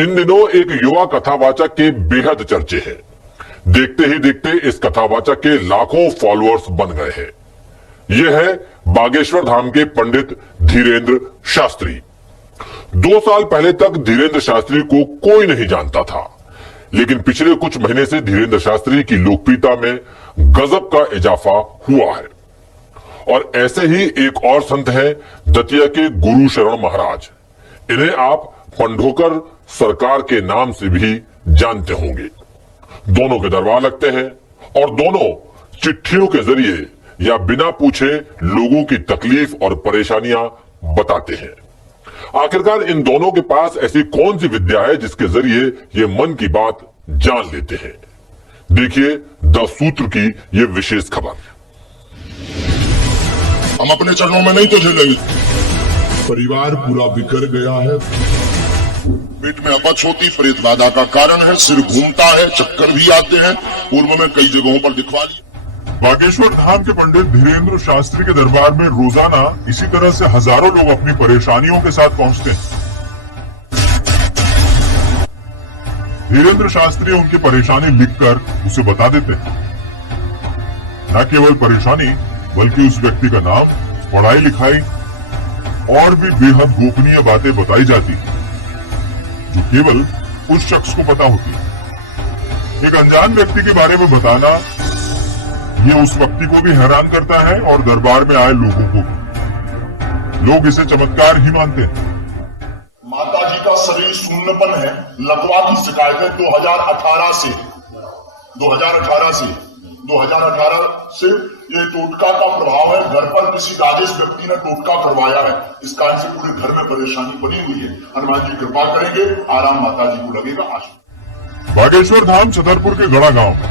इन दिनों एक युवा कथावाचक के बेहद चर्चे हैं। देखते ही देखते इस कथावाचक के लाखों फॉलोअर्स बन गए हैं। यह है बागेश्वर धाम के पंडित धीरेंद्र शास्त्री। 2 साल पहले तक धीरेंद्र शास्त्री को कोई नहीं जानता था, लेकिन पिछले कुछ महीने से धीरेंद्र शास्त्री की लोकप्रियता में गजब का इजाफा हुआ है। और ऐसे ही एक और संत हैं दतिया के गुरु शरण महाराज। इन्हें आप पंडोकर सरकार के नाम से भी जानते होंगे। दोनों के दरबार लगते हैं और दोनों चिट्ठियों के जरिए या बिना पूछे लोगों की तकलीफ और परेशानियां बताते हैं। आखिरकार इन दोनों के पास ऐसी कौन सी विद्या है जिसके जरिए ये मन की बात जान लेते हैं। देखिए द सूत्र की ये विशेष खबर। हम अपने चरणों में नहीं तो झेलेंगे। परिवार पूरा बिखर गया है। पेट में अपच होती प्रेत बाधा का कारण है। सिर घूमता है, चक्कर भी आते हैं। पूर्व में कई जगहों पर दिखवा लिया। बागेश्वर धाम के पंडित धीरेंद्र शास्त्री के दरबार में रोजाना इसी तरह से हजारों लोग अपनी परेशानियों के साथ पहुंचते हैं। धीरेंद्र शास्त्री उनकी परेशानी लिखकर उसे बता देते हैं। न केवल परेशानी बल्कि उस व्यक्ति का नाम, पढ़ाई लिखाई और भी बेहद गोपनीय बातें बताई जाती हैं जो केवल उस शख्स को पता होती है। एक अनजान व्यक्ति के बारे में बताना ये उस व्यक्ति को भी हैरान करता है और दरबार में आए लोगों को भी। लोग इसे चमत्कार ही मानते हैं। माता जी का शरीर शून्यपन है। लकवा की शिकायतें 2018 से ये टोटका का प्रभाव है। घर पर किसी राजेश व्यक्ति ने टोटका करवाया है। इस कारण से पूरे घर में परेशानी बनी हुई है। हनुमान जी कृपा करेंगे, आराम माता जी को लगेगा। आशीर्वाद। बागेश्वर धाम छतरपुर के गड़ा गांव में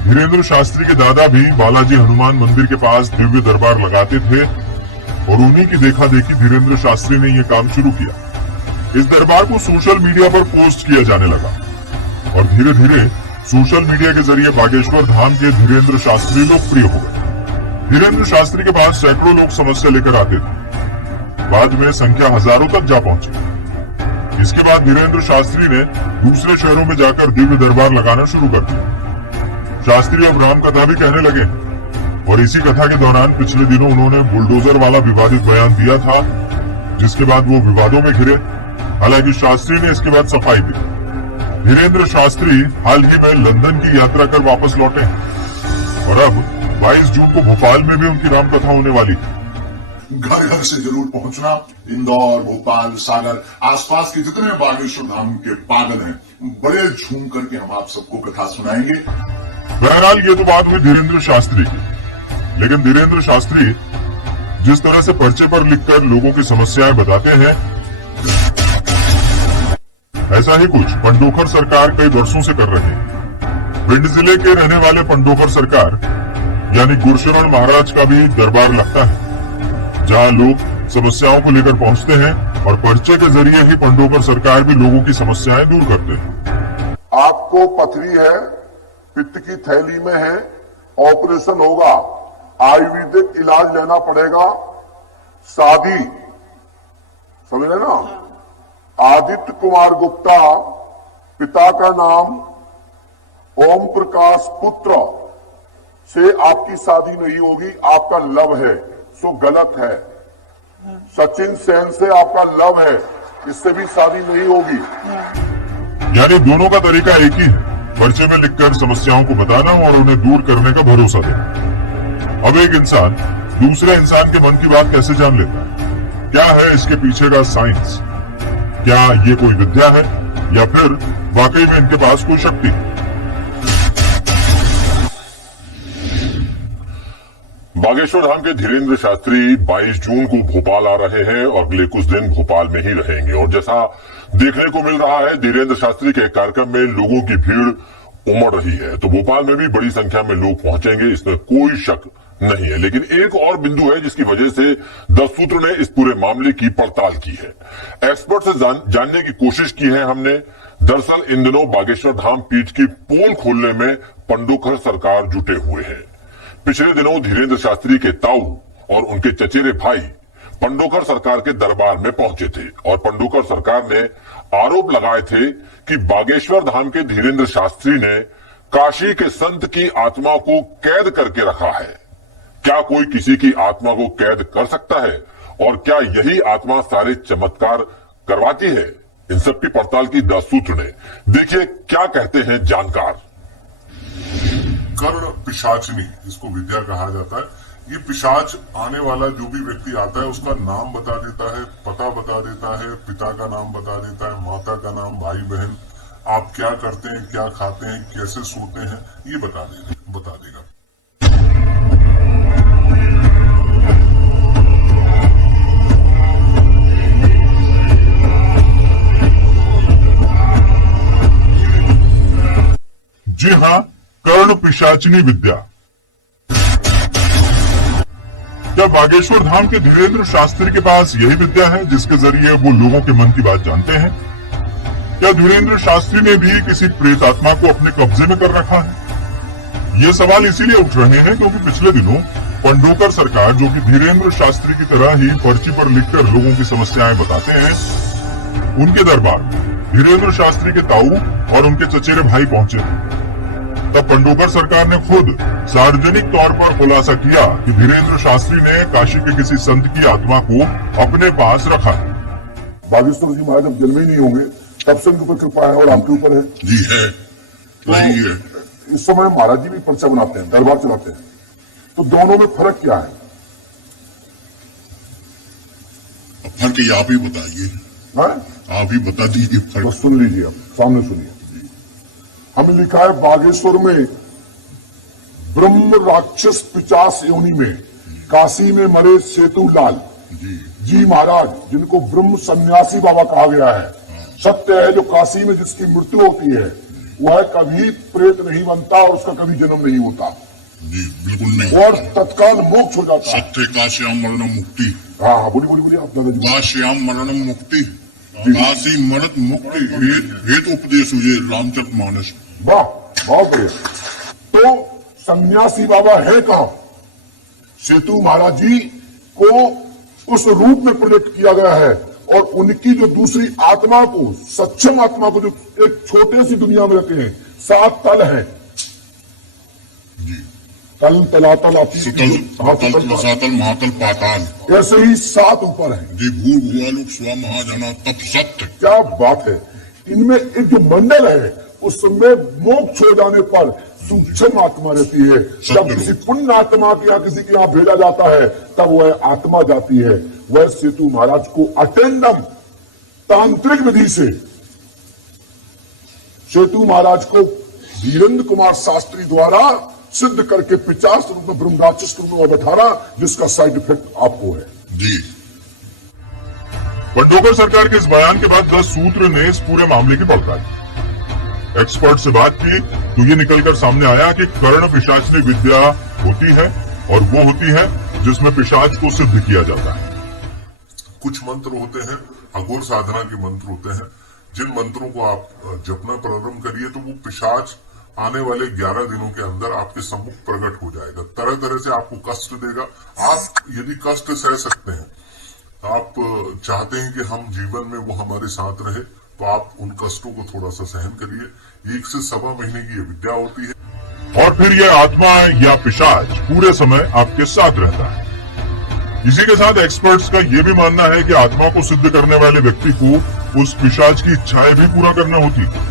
धीरेंद्र शास्त्री के दादा भी बालाजी हनुमान मंदिर के पास दिव्य दरबार लगाते थे और उन्हीं की देखा देखी धीरेंद्र शास्त्री ने यह काम शुरू किया। इस दरबार को सोशल मीडिया पर पोस्ट किया जाने लगा और धीरे धीरे सोशल मीडिया के जरिए बागेश्वर धाम के धीरेंद्र शास्त्री लोकप्रिय हो गए। धीरेंद्र शास्त्री के पास सैकड़ों लोग समस्या लेकर आते थे। बाद में संख्या हजारों तक जा पहुंची। इसके बाद धीरेंद्र शास्त्री ने दूसरे शहरों में जाकर दिव्य दरबार लगाना शुरू कर दिया। शास्त्री अब राम कथा भी कहने लगे और इसी कथा के दौरान पिछले दिनों उन्होंने बुलडोजर वाला विवादित बयान दिया था, जिसके बाद वो विवादों में घिरे। हालांकि शास्त्री ने इसके बाद सफाई दी। धीरेंद्र शास्त्री हाल ही में लंदन की यात्रा कर वापस लौटे हैं और अब 22 जून को भोपाल में भी उनकी रामकथा होने वाली है। घर घर से जरूर पहुंचना। इंदौर, भोपाल, सागर, आसपास के जितने बागेश्वर धाम के पागल हैं, बड़े झूम करके हम आप सबको कथा सुनाएंगे। बहरहाल ये तो बात हुई धीरेंद्र शास्त्री की, लेकिन धीरेंद्र शास्त्री जिस तरह से पर्चे पर लिखकर लोगों की समस्याएं बताते हैं, ऐसा ही कुछ पंडोकर सरकार कई वर्षों से कर रही है। भिंड जिले के रहने वाले पंडोकर सरकार यानी गुरुशरण महाराज का भी दरबार लगता है, जहां लोग समस्याओं को लेकर पहुंचते हैं और पर्चे के जरिए ही पंडोकर सरकार भी लोगों की समस्याएं दूर करते हैं। आपको पथरी है, पित्त की थैली में है, ऑपरेशन होगा, आयुर्वेदिक इलाज लेना पड़ेगा, शादी, समझ रहे ना। आदित्य कुमार गुप्ता, पिता का नाम ओम प्रकाश पुत्र से आपकी शादी नहीं होगी, आपका लव है, सो गलत है। सचिन सेन से आपका लव है, इससे भी शादी नहीं होगी। यानी दोनों का तरीका एक ही है, पर्चे में लिखकर समस्याओं को बताना और उन्हें दूर करने का भरोसा देना। अब एक इंसान दूसरे इंसान के मन की बात कैसे जान लेता है? क्या है इसके पीछे का साइंस? क्या ये कोई विद्या है या फिर वाकई में इनके पास कोई शक्ति है? बागेश्वर धाम के धीरेंद्र शास्त्री 22 जून को भोपाल आ रहे हैं और अगले कुछ दिन भोपाल में ही रहेंगे। और जैसा देखने को मिल रहा है, धीरेंद्र शास्त्री के कार्यक्रम में लोगों की भीड़ उमड़ रही है, तो भोपाल में भी बड़ी संख्या में लोग पहुंचेंगे, इसमें कोई शक नहीं है। लेकिन एक और बिंदु है जिसकी वजह से द सूत्र ने इस पूरे मामले की पड़ताल की है। एक्सपर्ट से जानने की कोशिश की है हमने। दरअसल इन दिनों बागेश्वर धाम पीठ की पोल खोलने में पंडोकर सरकार जुटे हुए हैं। पिछले दिनों धीरेंद्र शास्त्री के ताऊ और उनके चचेरे भाई पंडोकर सरकार के दरबार में पहुंचे थे और पंडोकर सरकार ने आरोप लगाए थे कि बागेश्वर धाम के धीरेन्द्र शास्त्री ने काशी के संत की आत्मा को कैद करके रखा है। क्या कोई किसी की आत्मा को कैद कर सकता है? और क्या यही आत्मा सारे चमत्कार करवाती है? इन सब की पड़ताल की 10 सूत्र ने। देखिए क्या कहते हैं जानकार। कर्ण पिशाचनी, इसको विद्या कहा जाता है। ये पिशाच आने वाला जो भी व्यक्ति आता है उसका नाम बता देता है, पता बता देता है, पिता का नाम बता देता है, माता का नाम, भाई बहन, आप क्या करते हैं, क्या खाते हैं, कैसे सोते हैं, ये बता देगा। जी हाँ, कर्ण पिशाचनी विद्या। क्या बागेश्वर धाम के धीरेन्द्र शास्त्री के पास यही विद्या है जिसके जरिए वो लोगों के मन की बात जानते हैं? क्या धीरेन्द्र शास्त्री ने भी किसी प्रेत आत्मा को अपने कब्जे में कर रखा है? ये सवाल इसीलिए उठ रहे हैं क्योंकि पिछले दिनों पंडोकर सरकार, जो कि धीरेन्द्र शास्त्री की तरह ही पर्ची पर लिखकर लोगों की समस्याएं बताते हैं, उनके दरबार में धीरेन्द्र शास्त्री के ताऊ और उनके चचेरे भाई पहुंचे। तब पंडोकर सरकार ने खुद सार्वजनिक तौर पर खुलासा किया कि धीरेन्द्र शास्त्री ने काशी के किसी संत की आत्मा को अपने पास रखा है। बागेश्वर जी महाराज जब जन्मे नहीं होंगे तब से उनके ऊपर कृपा है और आपके ऊपर है जी है, वही है। इस समय महाराज जी भी पर्चा बनाते हैं, दरबार चलाते हैं, तो दोनों में फर्क क्या है? फर्क ये आप ही बताइए, आप ही बता दीजिए फर्क। तो सुन लीजिए, आप सामने सुनिए। हमें लिखा है बागेश्वर में ब्रह्म राक्षस पिचास योनि में काशी में मरे सेतुलाल जी महाराज, जिनको ब्रह्म सन्यासी बाबा कहा गया है। सत्य है, जो काशी में जिसकी मृत्यु होती है वह कभी प्रेत नहीं बनता और उसका कभी जन्म नहीं होता जी, बिल्कुल नहीं, और तत्काल मोक्ष हो जाता है। सत्य काश्याम मरणम मुक्ति। हाँ, बोलिए आप दादाजी। काश्याम मरणम मुक्ति, काशी मरत मुक्ति हेतु उपदेश हुए रामचरितमानस। वाह, बहुत बढ़िया। तो सन्यासी बाबा है कहां? सेतु महाराज जी को उस रूप में प्रोजेक्ट किया गया है और उनकी जो दूसरी आत्मा को, सक्षम आत्मा को, जो एक छोटे सी दुनिया में रहते हैं, 7 तल है तल, तलातल, रसातल, महातल, पाताल, ऐसे ही 7 ऊपर है जी। भूल भुआलोक स्व महाजना तप सत्य। क्या बात है। इनमें एक जो मंडल है उसमें मोक्ष हो जाने पर सूक्ष्म आत्मा रहती है। जब किसी पुण्य आत्मा के या किसी के यहाँ भेजा जाता है तब वह आत्मा जाती है। वह सेतु महाराज को अटेंडम तांत्रिक विधि से सेतु महाराज को धीरेन्द्र कुमार शास्त्री द्वारा सिद्ध करके 50 रूप में ब्रह्म राक्षस के रूप में बैठाना, जिसका साइड इफेक्ट आपको है जी। पंडोकर सरकार के इस बयान के बाद 10 सूत्र ने इस पूरे मामले की पड़ताल की। एक्सपर्ट से बात की तो ये निकलकर सामने आया कि कर्ण पिशाचनी विद्या होती है और वो होती है जिसमें पिशाच को सिद्ध किया जाता है। कुछ मंत्र होते हैं, अघोर साधना के मंत्र होते हैं, जिन मंत्रों को आप जपना प्रारंभ करिए तो वो पिशाच आने वाले 11 दिनों के अंदर आपके सम्मुख प्रकट हो जाएगा। तरह तरह से आपको कष्ट देगा। आप यदि कष्ट सह सकते हैं, आप चाहते हैं कि हम जीवन में वो हमारे साथ रहे, तो आप उन कष्टों को थोड़ा सा सहन करिए। 1 से सवा महीने की ये विद्या होती है और फिर ये आत्मा या पिशाच पूरे समय आपके साथ रहता है। इसी के साथ एक्सपर्ट्स का ये भी मानना है कि आत्मा को सिद्ध करने वाले व्यक्ति को उस पिशाच की इच्छाएं भी पूरा करना होती है।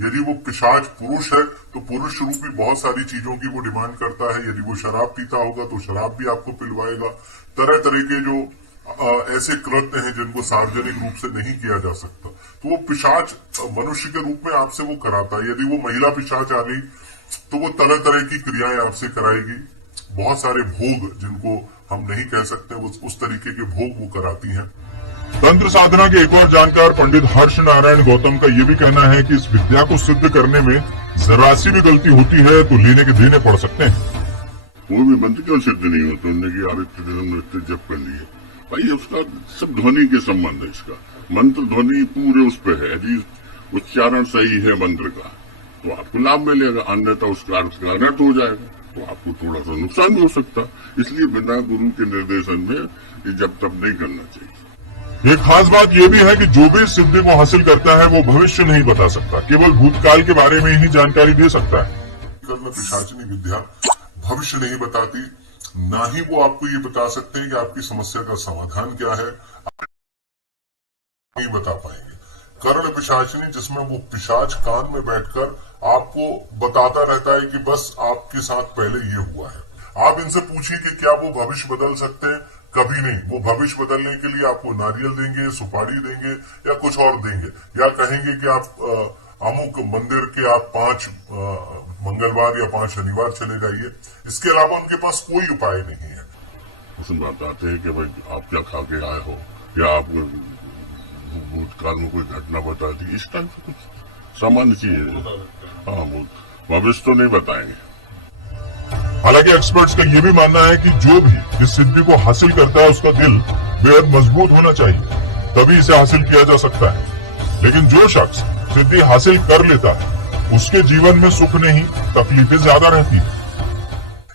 यदि वो पिशाच पुरुष है तो पुरुष रूपी बहुत सारी चीजों की वो डिमांड करता है। यदि वो शराब पीता होगा तो शराब भी आपको पिलवाएगा। तरह तरह के जो ऐसे कृत्य हैं जिनको सार्वजनिक रूप से नहीं किया जा सकता, तो वो पिशाच मनुष्य के रूप में आपसे वो कराता है। यदि वो महिला पिशाच आ गई तो वो तरह तरह की क्रियाएं आपसे कराएगी। बहुत सारे भोग जिनको हम नहीं कह सकते, वो उस तरीके के भोग वो कराती हैं। तंत्र साधना के एक और जानकार पंडित हर्ष नारायण गौतम का ये भी कहना है कि इस विद्या को सिद्ध करने में जरा सी भी गलती होती है तो लेने के देने पड़ सकते हैं। वो भी मंत्र क्यों सिद्ध नहीं होता? उन्होंने कि आदित्य जप कर लिए भाई, उसका सब ध्वनि के संबंध है। इसका मंत्र ध्वनि पूरे उस पे है। यदि उच्चारण सही है मंत्र का तो आपको लाभ मिलेगा, अन्यथा उसका अर्थ का अनर्थ हो जाएगा, तो आपको थोड़ा सा नुकसान भी हो सकता। इसलिए बिना गुरु के निर्देशन में ये जब तब नहीं करना चाहिए। एक खास बात यह भी है कि जो भी सिद्धि को हासिल करता है वो भविष्य नहीं बता सकता, केवल भूतकाल के बारे में ही जानकारी दे सकता है। में पिशाचिनी विद्या भविष्य नहीं बताती, ना ही वो आपको ये बता सकते हैं कि आपकी समस्या का समाधान क्या है, नहीं बता पाएंगे। कर्ण पिशाचिनी, जिसमें वो पिशाच कान में बैठकर आपको बताता रहता है कि बस आपके साथ पहले ये हुआ है। आप इनसे पूछिए कि क्या वो भविष्य बदल सकते हैं? कभी नहीं। वो भविष्य बदलने के लिए आपको नारियल देंगे, सुपारी देंगे या कुछ और देंगे, या कहेंगे कि आप अमुक मंदिर के आप 5 मंगलवार या 5 शनिवार चले जाइए। इसके अलावा उनके पास कोई उपाय नहीं है। उसमें बताते हैं कि भाई आप क्या खा के आए हो, या आप भूतकाल में कोई घटना बता दी, इस टाइप से कुछ सामान्य चीज है। हाँ, वो भविष्य तो नहीं बताएंगे। हालांकि एक्सपर्ट्स का यह भी मानना है कि जो भी इस सिद्धि को हासिल करता है उसका दिल बेहद मजबूत होना चाहिए, तभी इसे हासिल किया जा सकता है। लेकिन जो शख्स सिद्धि हासिल कर लेता है उसके जीवन में सुख नहीं, तकलीफें ज्यादा रहती है।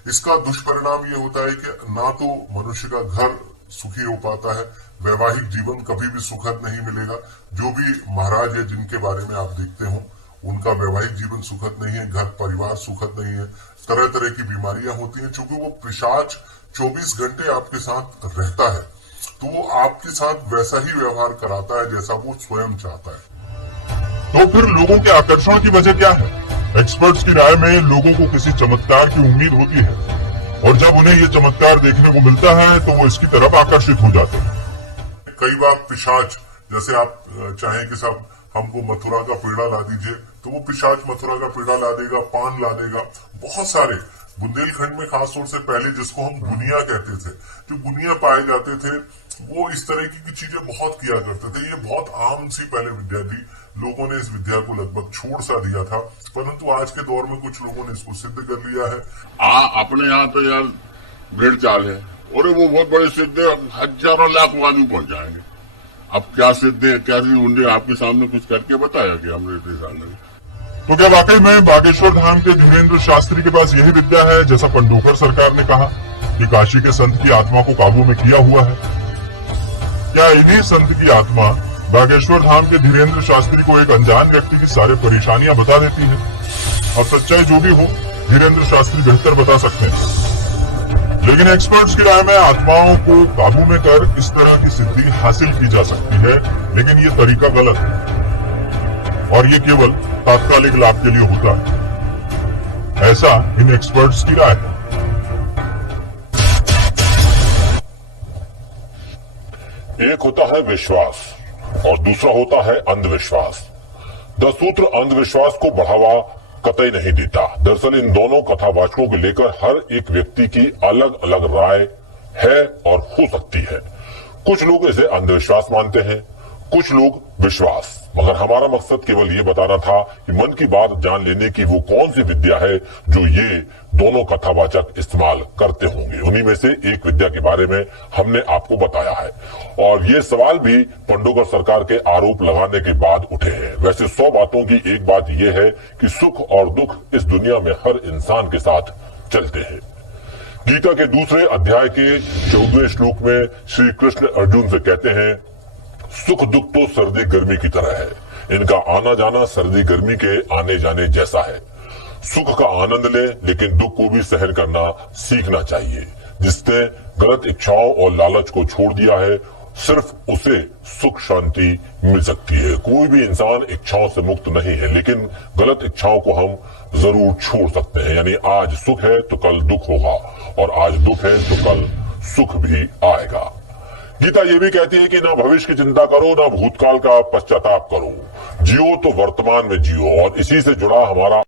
इसका दुष्परिणाम ये होता है कि ना तो मनुष्य का घर सुखी हो पाता है, वैवाहिक जीवन कभी भी सुखद नहीं मिलेगा। जो भी महाराज है जिनके बारे में आप देखते हो, उनका वैवाहिक जीवन सुखद नहीं है, घर परिवार सुखद नहीं है, तरह तरह की बीमारियां होती हैं। चूंकि वो पिशाच 24 घंटे आपके साथ रहता है, तो वो आपके साथ वैसा ही व्यवहार कराता है जैसा वो स्वयं चाहता है। तो फिर लोगों के आकर्षण की वजह क्या है? एक्सपर्ट्स की राय में लोगों को किसी चमत्कार की उम्मीद होती है, और जब उन्हें ये चमत्कार देखने को मिलता है तो वो इसकी तरफ आकर्षित हो जाते हैं। कई बार पिशाच, जैसे आप चाहें कि साहब हमको मथुरा का पेड़ा ला दीजिए, तो वो पिशाच मथुरा का पेड़ा ला देगा, पान ला देगा। बहुत सारे बुंदेलखंड में खासतौर से पहले जिसको हम गुनिया कहते थे, जो गुनिया पाए जाते थे, वो इस तरह की चीजें बहुत किया करते थे। ये बहुत आम सी पहले विद्या थी, लोगों ने इस विद्या को लगभग छोड़ सा दिया था, परंतु आज के दौर में कुछ लोगों ने इसको सिद्ध कर लिया है। अपने यहाँ तो यार भेड़ चाल है, और वो बहुत बड़े सिद्ध है, हजारों लाख आदमी पहुंच जाएंगे। अब क्या सिद्ध है, क्या उन्हें आपके सामने कुछ करके बताया कि हमने इतने साल नहीं। तो क्या वाकई में बागेश्वर धाम के धीरेन्द्र शास्त्री के पास यही विद्या है, जैसा पंडोकर सरकार ने कहा कि काशी के संत की आत्मा को काबू में किया हुआ है? क्या इन्हीं संत की आत्मा बागेश्वर धाम के धीरेन्द्र शास्त्री को एक अनजान व्यक्ति की सारी परेशानियां बता देती है? अब सच्चाई जो भी हो, धीरेन्द्र शास्त्री बेहतर बता सकते हैं। लेकिन एक्सपर्ट्स की राय में आत्माओं को काबू में कर इस तरह की सिद्धि हासिल की जा सकती है, लेकिन ये तरीका गलत है और ये केवल तात्कालिक लाभ के लिए होता है, ऐसा इन एक्सपर्ट्स की राय है। एक होता है विश्वास और दूसरा होता है अंधविश्वास। द सूत्र अंधविश्वास को बढ़ावा कतई नहीं देता। दरअसल इन दोनों कथावाचकों को लेकर हर एक व्यक्ति की अलग अलग राय है और हो सकती है। कुछ लोग इसे अंधविश्वास मानते हैं, कुछ लोग विश्वास। मगर हमारा मकसद केवल ये बताना था कि मन की बात जान लेने की वो कौन सी विद्या है जो ये दोनों कथावाचक इस्तेमाल करते होंगे। उन्हीं में से एक विद्या के बारे में हमने आपको बताया है, और ये सवाल भी पंडोकर सरकार के आरोप लगाने के बाद उठे हैं। वैसे 100 बातों की एक बात यह है कि सुख और दुख इस दुनिया में हर इंसान के साथ चलते हैं। गीता के दूसरे अध्याय के 14वें श्लोक में श्री कृष्ण अर्जुन से कहते हैं, सुख दुख तो सर्दी गर्मी की तरह है, इनका आना जाना सर्दी गर्मी के आने जाने जैसा है। सुख का आनंद ले, लेकिन दुख को भी सहन करना सीखना चाहिए। जिसने गलत इच्छाओं और लालच को छोड़ दिया है, सिर्फ उसे सुख शांति मिल सकती है। कोई भी इंसान इच्छाओं से मुक्त नहीं है, लेकिन गलत इच्छाओं को हम जरूर छोड़ सकते हैं। यानी आज सुख है तो कल दुख होगा, और आज दुख है तो कल सुख भी आएगा। गीता ये भी कहती है कि ना भविष्य की चिंता करो, ना भूतकाल का पश्चाताप करो, जियो तो वर्तमान में जियो। और इसी से जुड़ा हमारा